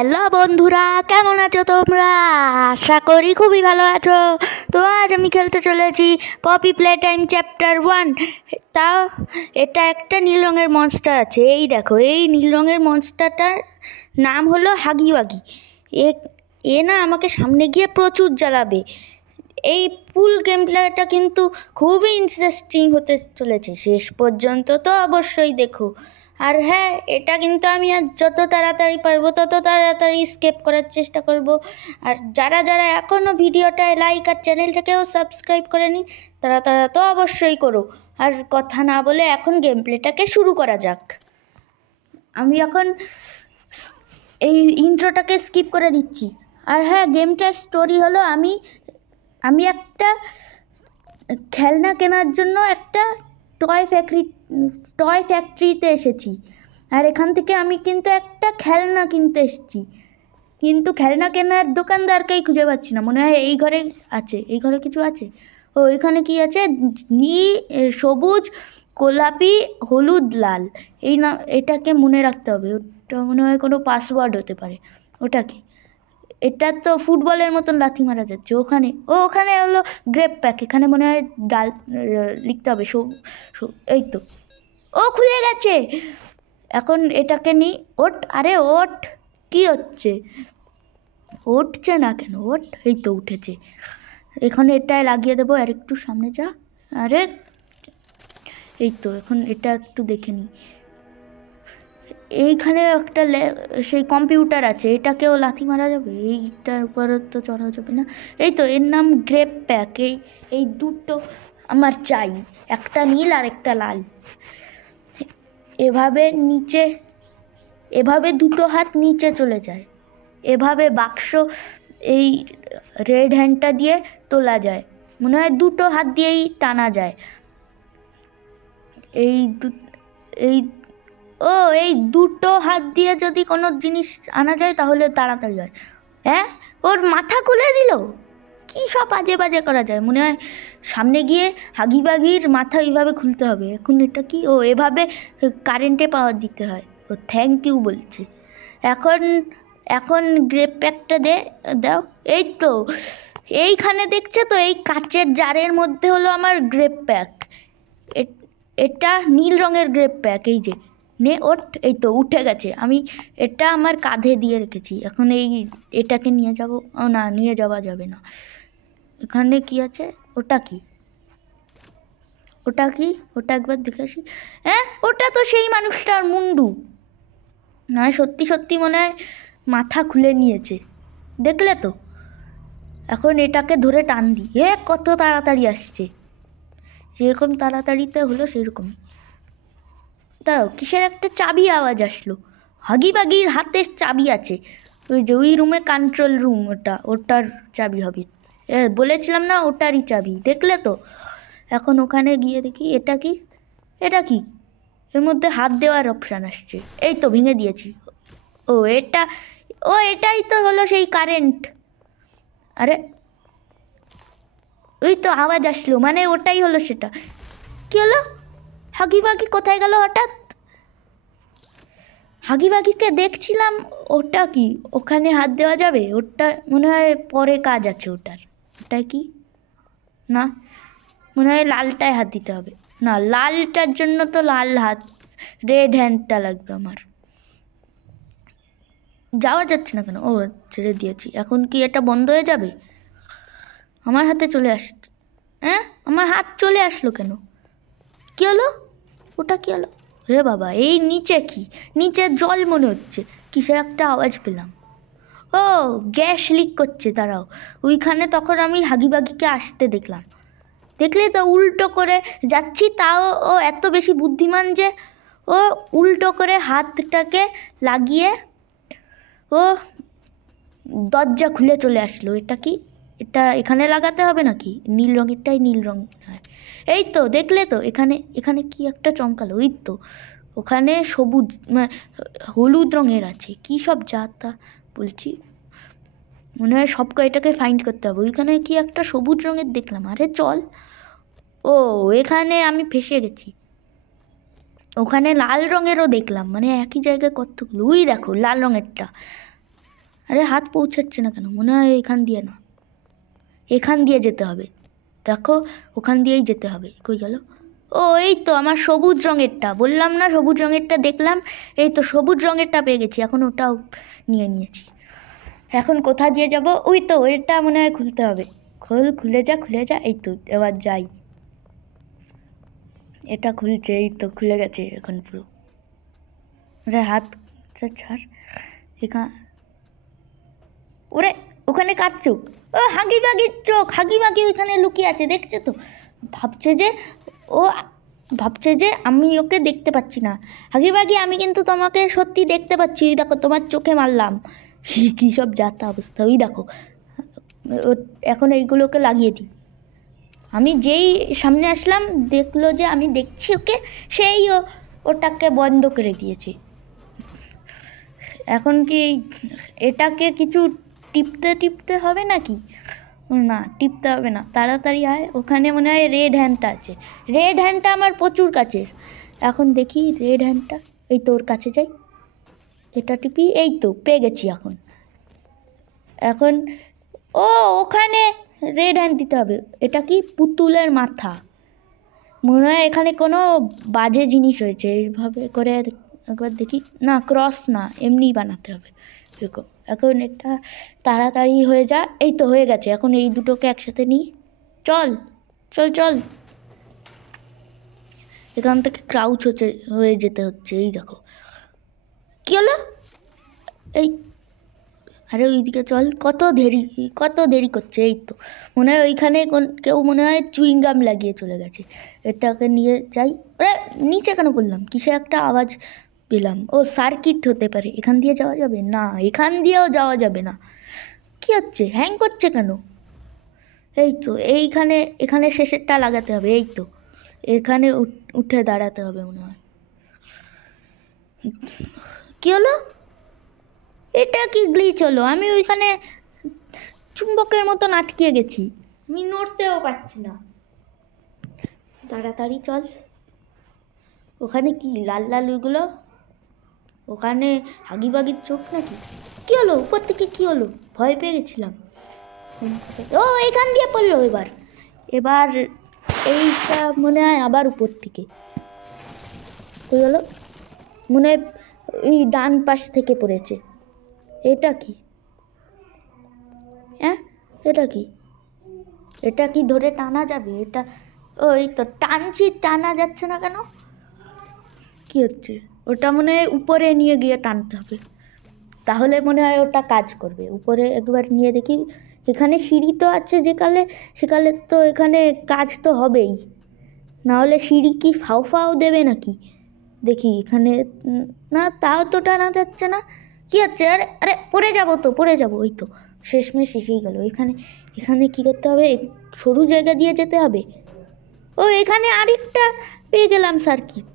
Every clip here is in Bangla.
হ্যালো বন্ধুরা, কেমন আছো তোমরা? আশা করি খুবই ভালো আছো। তো আজ আমি খেলতে চলেছি পপি প্লে টাইম চ্যাপ্টার 1। তাও এটা একটা নীল রঙের মনস্টার আছে। এই দেখো, এই নীল রঙের মনস্টারটার নাম হলো হাগি ওয়াগি। এ না আমাকে সামনে গিয়ে প্রচুর জ্বালাবে। এই ফুল গেম প্লেটা কিন্তু খুবই ইন্টারেস্টিং হতে চলেছে, শেষ পর্যন্ত তো অবশ্যই দেখো। আর হ্যাঁ, এটা কিন্তু আমি আজ যত তাড়াতাড়ি পারবো তত তাড়াতাড়ি স্কেপ করার চেষ্টা করব। আর যারা যারা এখনও ভিডিওটায় লাইক আর চ্যানেলটাকেও সাবস্ক্রাইব করেনি তারা তো অবশ্যই করো। আর কথা না বলে এখন গেম প্লেটাকে শুরু করা যাক। আমি এখন এই ইন্ট্রোটাকে স্কিপ করে দিচ্ছি। আর হ্যাঁ, গেমটার স্টোরি হলো আমি একটা খেলনা কেনার জন্য একটা টয় ফ্যাক্টরিতে এসেছি। আর এখান থেকে আমি কিন্তু একটা খেলনা কিনতে এসেছি, কিন্তু খেলনা কেনার দোকানদারকেই খুঁজে পাচ্ছি না। মনে হয় এই ঘরে আছে। এই ঘরে কিছু আছে। ও এখানে কি আছে? সবুজ, গোলাপি, হলুদ, লাল। এটাকে মনে রাখতে হবে। ওটা মনে হয় কোনো পাসওয়ার্ড হতে পারে। ওটা কি? এটা তো ফুটবলের মতন লাথি মারা যাচ্ছে। ওখানে হলো গ্রেপ প্যাক। এখানে মনে হয় ডাল লিখতে হবে। এই তো, ও খুলে গেছে। এখন এটাকে নিই। আরে ওঠ, কি হচ্ছে? উঠছে না কেন? এই তো উঠেছে। এখানে এটায় লাগিয়ে দেবো। আর একটু সামনে যা। আরে এই তো, এখন এটা একটু দেখে নিই। এইখানে একটা সেই কম্পিউটার আছে। এটাকেও লাথি মারা যাবে? এইটার উপরে তো চড়া যাবে না। এই তো, এর নাম গ্রেপ প্যাক। এই দুটো আমার চাই, একটা নীল আর একটা লাল। এভাবে দুটো হাত নিচে চলে যায়। এভাবে বাক্স এই রেড হ্যান্ডটা দিয়ে তোলা যায়। মনে হয় দুটো হাত দিয়েই টানা যায়। এই দুটো হাত দিয়ে যদি কোনো জিনিস আনা যায় তাহলে তাড়াতাড়ি হয়। হ্যাঁ, ওর মাথা খুলে দিল। কী সব বাজে বাজে করা যায়। মনে হয় সামনে গিয়ে হাগিবাগির মাথা এইভাবে খুলতে হবে। এখন এটা কি? এভাবে কারেন্টে পাওয়ার দিতে হয়। থ্যাংক ইউ বলছে। এখন গ্রেপ প্যাকটা দাও। এই তো, এইখানে দেখছো তো, এই কাচের জারের মধ্যে হলো আমার গ্রেপ প্যাক। এটা নীল রঙের গ্রেপ প্যাক। এই যে নে, এই তো উঠে গেছে। আমি এটা আমার কাঁধে দিয়ে রেখেছি। এখন এটাকে নিয়ে যাব। না, নিয়ে যাওয়া যাবে না। এখানে কি আছে? ওটা কি? ওটা একবার দেখে আসি। হ্যাঁ, ওটা তো সেই মানুষটার মুন্ডু। না, সত্যি সত্যি মনে হয় মাথা খুলে নিয়েছে। দেখলে তো? এখন এটাকে ধরে টান দিই। কত তাড়াতাড়ি আসছে। যেরকম তাড়াতাড়িতে হলো সেরকম। দাঁড়াও, কিসের একটা চাবি আওয়াজ আসলো। হাগিবাগির হাতে চাবি আছে। ওই রুমে কন্ট্রোল রুম, ওটার চাবি হবে। বলেছিলাম না, ওটারই চাবি। দেখলে তো? এখন ওখানে গিয়ে দেখি এটা কি? এর মধ্যে হাত দেওয়ার অপশান আসছে। এই তো, ভেঙে দিয়েছি। এটাই তো হলো সেই কারেন্ট। আরে ওই তো আওয়াজ আসলো, মানে ওটাই হলো সেটা। কি হলো? হাগিবাগি কোথায় গেল হঠাৎ? হাগিবাগিকে দেখছিলাম। ওটা কি? ওখানে হাত দেওয়া যাবে? ওটা মনে হয় পরে কাজ আছে ওটার। ওটা কি? না, মনে হয় লালটায় হাত দিতে হবে। না, লালটার জন্য তো লাল হাত, রেড হ্যান্ডটা লাগবে আমার। যাওয়া যাচ্ছে না কেন? ছেড়ে দিয়েছি। এখন কি এটা বন্ধ হয়ে যাবে? আমার হাতে চলে আসছে। আমার হাত চলে আসলো কেন? কি হলো? ওটা কি হলো? হে বাবা, এই নিচে কি? নিচে জল মনে হচ্ছে। কিসের একটা আওয়াজ পেলাম। গ্যাস লিক করছে। দাঁড়াও, ওইখানে তখন আমি হাগিবাগিকে আসতে দেখলাম। দেখলে তো, উল্টো করে যাচ্ছি, তাও ও এত বেশি বুদ্ধিমান যে ও উল্টো করে হাতটাকে লাগিয়ে ও দরজা খুলে চলে আসলো। এটা কি? এটা এখানে লাগাতে হবে নাকি? নীল রঙেরটাই নীল রঙ হয়। এই তো, দেখলে তো, এখানে কি একটা চমকালো। ওই তো, ওখানে সবুজ, হলুদ রঙের আছে। কি সব তা বলছি। মনে হয় সব কয়টাকে ফাইন্ড করতে হবে। ওইখানে কি একটা সবুজ রঙের দেখলাম। আরে চল। এখানে আমি ফেসে গেছি। ওখানে লাল রঙেরও দেখলাম, মানে একই জায়গায় কতগুলো। ওই দেখো, লাল রঙেরটা। আরে হাত পৌঁছাচ্ছে না কেন? মনে হয় এখান দিয়ে না, এখান দিয়ে যেতে হবে। দেখো ওখান দিয়েই যেতে হবে। কই গেল? ও এই তো আমার সবুজ রঙেরটা, বললাম না সবুজ রঙেরটা দেখলাম, এই তো সবুজ রঙেরটা পেয়ে গেছি। এখন ওটাও নিয়ে নিয়েছি। এখন কোথা দিয়ে যাব? ওই তো এটা মনে হয় খুলতে হবে। খুলে যা খুলে যা। এই তো এবার যাই। এটা খুলছে, এই তো খুলে গেছে এখন পুরো। আরে হাত ছাড়। এখানে ওরে ওখানে কার চোখ? ও হাগি বাগির চোখ। হাগি বাগি ওইখানে লুকিয়ে আছে, দেখছো তো? ও ভাবছে যে আমি ওকে দেখতে পাচ্ছি না। হাগি বাগি আমি কিন্তু তোমাকে সত্যি দেখতে পাচ্ছি। দেখো তোমার চোখে মারলাম। কী সব যাতা অবস্থা। ওই দেখো এখন এইগুলোকে লাগিয়ে দিই। আমি যেই সামনে আসলাম দেখলো যে আমি দেখছি ওকে, সেই ওটাকে বন্ধ করে দিয়েছে। এখন কি এটাকে কিছু টিপতে হবে নাকি? না টিপতে হবে না, তাড়াতাড়ি আয়। ওখানে মনে হয় রেড হ্যান্ডটা আছে। রেড হ্যান্ডটা আমার প্রচুর কাছের। এখন দেখি রেড হ্যান্ডটা, এই তো ওর কাছে যাই। এটা টিপি, এই তো পেয়ে গেছি। এখন ওখানে রেড হ্যান্ড দিতে হবে। এটা কি? পুতুলের মাথা। মনে হয় এখানে কোনো বাজে জিনিস হয়েছে। এইভাবে করে একবার দেখি। না ক্রস না, এমনিই বানাতে হবে এরকম। এখন এটা তাড়াতাড়ি হয়ে যা। এই তো হয়ে গেছে। এখন এই দুটোকে একসাথে নিই। চল চল চল। এখান থেকে ক্রাউচ হয়ে যেতে হচ্ছে। এই দেখো কী হলো? এই আরে ওইদিকে চল। কত দেরি করছে। এই তো মনে হয় ওইখানে কেউ মনে হয় চুইংগাম লাগিয়ে চলে গেছে। এটাকে নিয়ে যাই। আরে নিচে কেন বললাম? কিসে একটা আওয়াজ পেলাম। ও সার্কিট হতে পারে। এখান দিয়ে যাওয়া যাবে না, এখান দিয়েও যাওয়া যাবে না। কী হচ্ছে? হ্যাং করছে কেন? এই তো এখানে শেষেরটা লাগাতে হবে। এই তো এখানে উঠে দাঁড়াতে হবে মনে হয়। কী হলো? এটা কি গ্লিচ হলো? আমি ওইখানে চুম্বকের মতন আটকে গেছি। আমি নড়তেও পারছি না। তাড়াতাড়ি চল। ওখানে কি লাল লাল ওইগুলো? ওখানে হাগিবাগির চোখ নাকি? কী হলো? উপর থেকে কী হলো? ভয় পেয়ে গেছিলাম। ও এখান দিয়ে পড়লো। এবার এইটা মনে হয় আবার উপর থেকে কী হলো? মনে হয় এই ডান পাশ থেকে পড়েছে। এটা কি? হ্যাঁ এটা কি? এটা কি ধরে টানা যাবে? এটা ওই তো টানছি, টানা যাচ্ছে না কেন? কি হচ্ছে? ওটা মনে হয় উপরে নিয়ে গিয়ে টানতে হবে, তাহলে মনে হয় ওটা কাজ করবে। উপরে একবার নিয়ে দেখি। এখানে সিঁড়ি তো আছে, সেকালে তো এখানে কাজ তো হবেই। নাহলে সিঁড়ি কি ফাও দেবে নাকি? দেখি এখানে। না তাও তো টানা যাচ্ছে না। কি হচ্ছে? আরে আরে পড়ে যাবো। ওই তো শেষমেশ এসেই গেল। এখানে কি করতে হবে? সরু জায়গা দিয়ে যেতে হবে। ও এখানে আরেকটা পেয়ে গেলাম সার্কিট।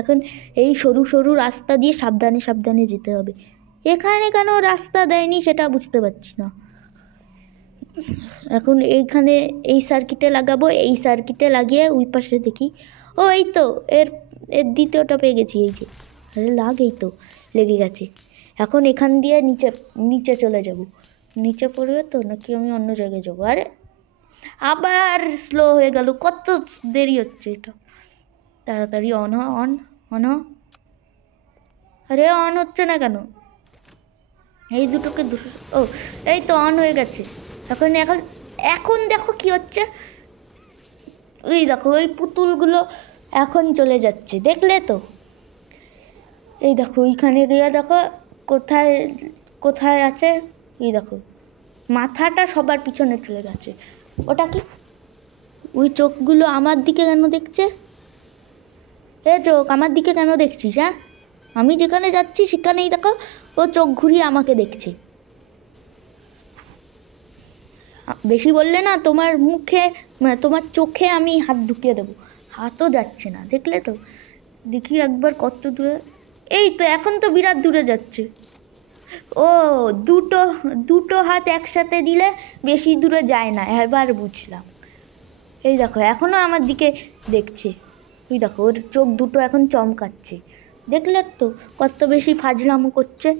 এখন এই সরু সরু রাস্তা দিয়ে সাবধানে যেতে হবে। এখানে কেন রাস্তা দেয়নি সেটা বুঝতে পারছি না। এখন এইখানে এই সার্কিটে লাগাবো। এই সার্কিটে লাগিয়ে ওই পাশে দেখি। ও এই তো এর দ্বিতীয়টা পেয়ে গেছি। এই যে আরে এই তো লেগে গেছে। এখন এখান দিয়ে নিচে চলে যাব। নিচে পড়বে তো নাকি আমি অন্য জায়গায় যাবো? আরে আবার স্লো হয়ে গেল। কত দেরি হচ্ছে এটা। তাড়াতাড়ি অন হ। আরে অন হচ্ছে না কেন? এই দুটোকে ও এই তো অন হয়ে গেছে। এখন দেখো কি হচ্ছে। ওই দেখো ওই পুতুলগুলো এখন চলে যাচ্ছে, দেখলে তো? এই দেখো ওইখানে গিয়ে দেখো কোথায় আছে। এই দেখো মাথাটা সবার পিছনে চলে গেছে। ওটা কি? ওই চোখগুলো আমার দিকে কেন দেখছে? চোখ আমার দিকে কেন দেখছিস? হ্যাঁ, আমি যেখানে যাচ্ছি সেখানেই দেখো ও চোখ ঘুরিয়ে আমাকে দেখছে। বেশি বললে না তোমার তোমার চোখে আমি হাত ঢুকিয়ে দেবো। হাতও যাচ্ছে না, দেখলে তো? দেখি একবার কত দূরে। এই তো এখন তো বিরাট দূরে যাচ্ছে। ও দুটো হাত একসাথে দিলে বেশি দূরে যায় না, এবার বুঝলাম। এই দেখো এখনও আমার দিকে দেখছে। ওই দেখো ওর চোখ দুটো এখন চমকাচ্ছে, দেখলে তো কত বেশি ফাজলামো করছে।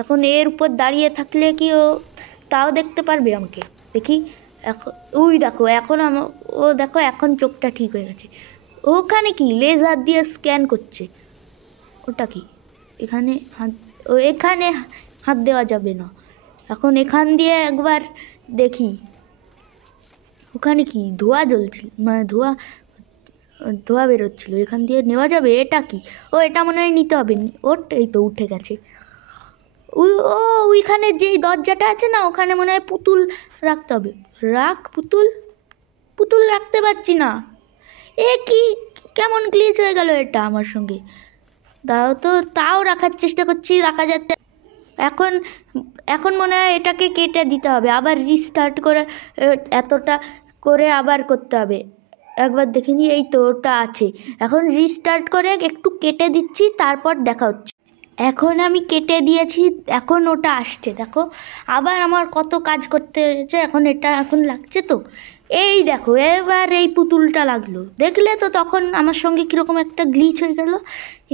এখন এর উপর দাঁড়িয়ে থাকলে কি ও তাও দেখতে পারবে আমাকে? দেখি এখন ওই দেখো এখন ও দেখো এখন চোখটা ঠিক হয়ে গেছে। ওখানে কি লেজার দিয়ে স্ক্যান করছে, ওটা কি? এখানে এখানে হাত দেওয়া যাবে না। এখন এখান দিয়ে একবার দেখি ওখানে কি ধোঁয়া জ্বলছিল, মানে ধোঁয়া বেরোচ্ছিল, এখান দিয়ে নেওয়া যাবে? এটা কি? ও এটা মনে হয় নিতে হবে। এই তো উঠে গেছে। ওইখানে যেই দরজাটা আছে না, ওখানে মনে হয় পুতুল রাখতে হবে। পুতুল রাখতে পারছি না। কি কেমন গ্লিচ হয়ে গেল এটা আমার সঙ্গে। দাঁড়াও তো, তাও রাখার চেষ্টা করছি, রাখা যাচ্ছে। এখন মনে হয় এটাকে কেটে দিতে হবে, আবার রিস্টার্ট করে এতটা করে আবার করতে হবে। একবার দেখে নিই। এই তো ওটা আছে। এখন রিস্টার্ট করে একটু কেটে দিচ্ছি, তারপর দেখা হচ্ছে। এখন আমি কেটে দিয়েছি, এখন ওটা আসছে। দেখো আবার আমার কত কাজ করতে হয়েছে। এখন লাগছে তো। এই দেখো এবার এই পুতুলটা লাগলো, দেখলে তো? তখন আমার সঙ্গে কীরকম একটা গ্লিচ হয়ে গেল।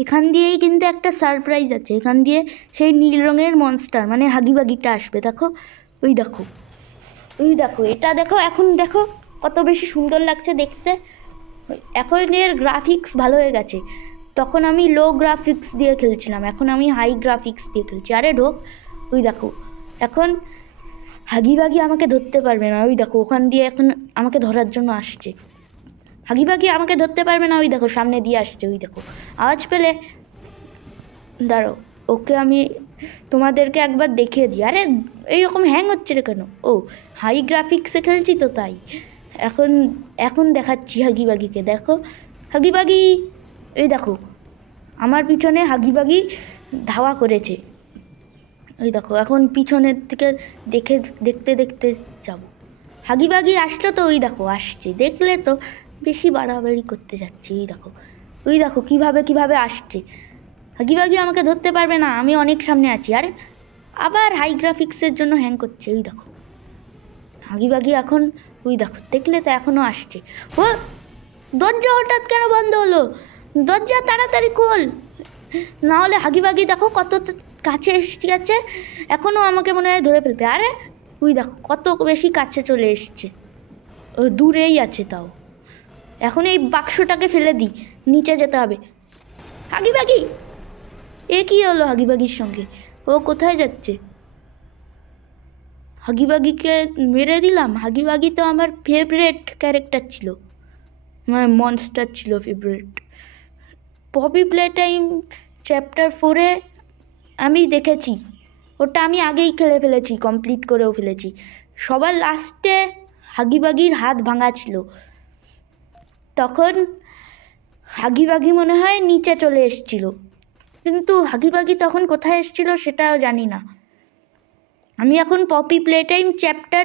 এখান দিয়েই কিন্তু একটা সারপ্রাইজ আছে। এখান দিয়ে সেই নীল রঙের মনস্টার মানে হাগিবাগিটা আসবে। দেখো ওই দেখো এটা দেখো। এখন দেখো কত বেশি সুন্দর লাগছে দেখতে। এখন এর গ্রাফিক্স ভালো হয়ে গেছে। তখন আমি লো গ্রাফিক্স দিয়ে খেলছিলাম, এখন আমি হাই গ্রাফিক্স দিয়ে খেলছি। আরে ঢোক। ওই দেখো এখন হাগিবাগি আমাকে ধরতে পারবে না। ওই দেখো ওখান দিয়ে এখন আমাকে ধরার জন্য আসছে। হাগিবাগি আমাকে ধরতে পারবে না। ওই দেখো সামনে দিয়ে আসছে। ওই দেখো আওয়াজ পেলে? দাঁড়ো, ওকে আমি তোমাদেরকে একবার দেখিয়ে দিই। আরে এইরকম হ্যাং হচ্ছে রে কেন? ও হাই গ্রাফিক্সে খেলছি তো তাই। এখন দেখাচ্ছি হাগিবাগিকে। দেখো হাগিবাগি, এই দেখো আমার পিছনে হাগিবাগি ধাওয়া করেছে। ওই দেখো এখন পিছনের থেকে দেখতে যাব। হাগিবাগি আসলো তো, ওই দেখো আসছে। দেখলে তো? বেশি বাড়াবাড়ি করতে যাচ্ছে। ওই দেখো কিভাবে আসছে। হাগিবাগি আমাকে ধরতে পারবে না, আমি অনেক সামনে আছি। আরে আবার হাই গ্রাফিক্সের জন্য হ্যাং করছে। ওই দেখো হাগিবাগি এখন, ওই দেখো দেখলে তো এখনও আসছে। ও দরজা হঠাৎ কেন বন্ধ হলো? দরজা তাড়াতাড়ি খোল, না হলে হাগিবাগি দেখো কত কাছে এসে গেছে। এখনও আমাকে মনে হয় ধরে ফেলবে। আরে ওই দেখো কত বেশি কাছে চলে এসছে। ও দূরেই আছে তাও। এখন এই বাক্সটাকে ফেলে দিই, নিচে যেতে হবে। হাগিবাগি, এ কী হলো হাগিবাগির সঙ্গে? ও কোথায় যাচ্ছে? হাগিবাগিকে মেরে দিলাম। হাগিবাগি তো আমার ফেভারিট ক্যারেক্টার ছিল, মানে মনস্টার ছিল ফেভারিট। পপি প্লেটাইম চ্যাপ্টার 4-এ আমি দেখেছি, ওটা আমি আগেই খেলে ফেলেছি, কমপ্লিট করেও ফেলেছি। সবার লাস্টে হাগিবাগির হাত ভাঙা ছিল। তখন হাগিবাগি মনে হয় নিচে চলে এসেছিল, কিন্তু হাগিবাগি তখন কোথায় এসেছিল সেটাও জানি না। আমি এখন পপি প্লেটাইম চ্যাপ্টার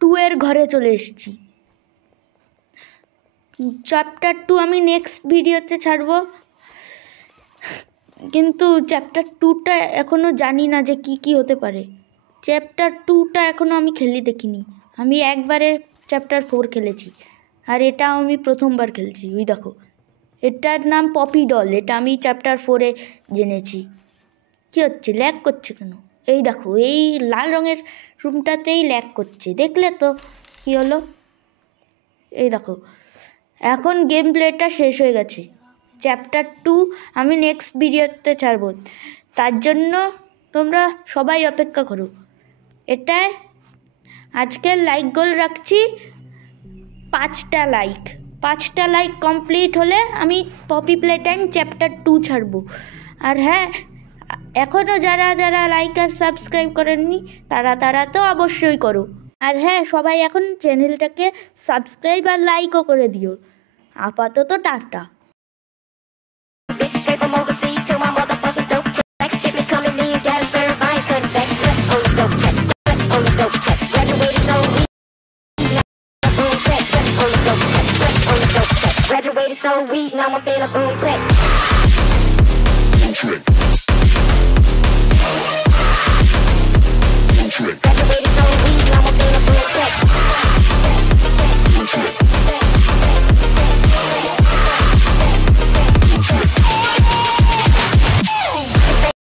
2-এর ঘরে চলে এসেছি। চ্যাপ্টার 2 আমি নেক্সট ভিডিওতে ছাড়ব, কিন্তু চ্যাপ্টার 2টা এখনও জানি না যে কি হতে পারে। চ্যাপ্টার 2টা এখনও আমি দেখিনি। আমি একবারে চ্যাপ্টার 4 খেলেছি, আর এটাও আমি প্রথমবার খেলছি। ওই দেখো এটার নাম পপি ডল, এটা আমি চ্যাপ্টার 4-এ জেনেছি। কী হচ্ছে? ল্যাগ করছে কেন? এই দেখো এই লাল রঙের রুমটাতেই ল্যাগ করছে, দেখলে তো কী হলো? এই দেখো এখন গেম প্লেটা শেষ হয়ে গেছে। চ্যাপ্টার 2 আমি নেক্সট ভিডিওতে ছাড়ব, তার জন্য তোমরা সবাই অপেক্ষা করো। এটাই আজকের লাইক গোল রাখছি 5টা লাইক কমপ্লিট হলে আমি পপি প্লেটাইম চ্যাপ্টার 2 ছাড়ব। আর হ্যাঁ, এখনও যারা লাইক আর সাবস্ক্রাইব করেননি তারা তো অবশ্যই করো। আর হ্যাঁ, সবাই এখন চ্যানেলটাকে সাবস্ক্রাইব আর লাইকও করে দিও। আপাতত tata. Graduated so weak, now I'm feeling boom click.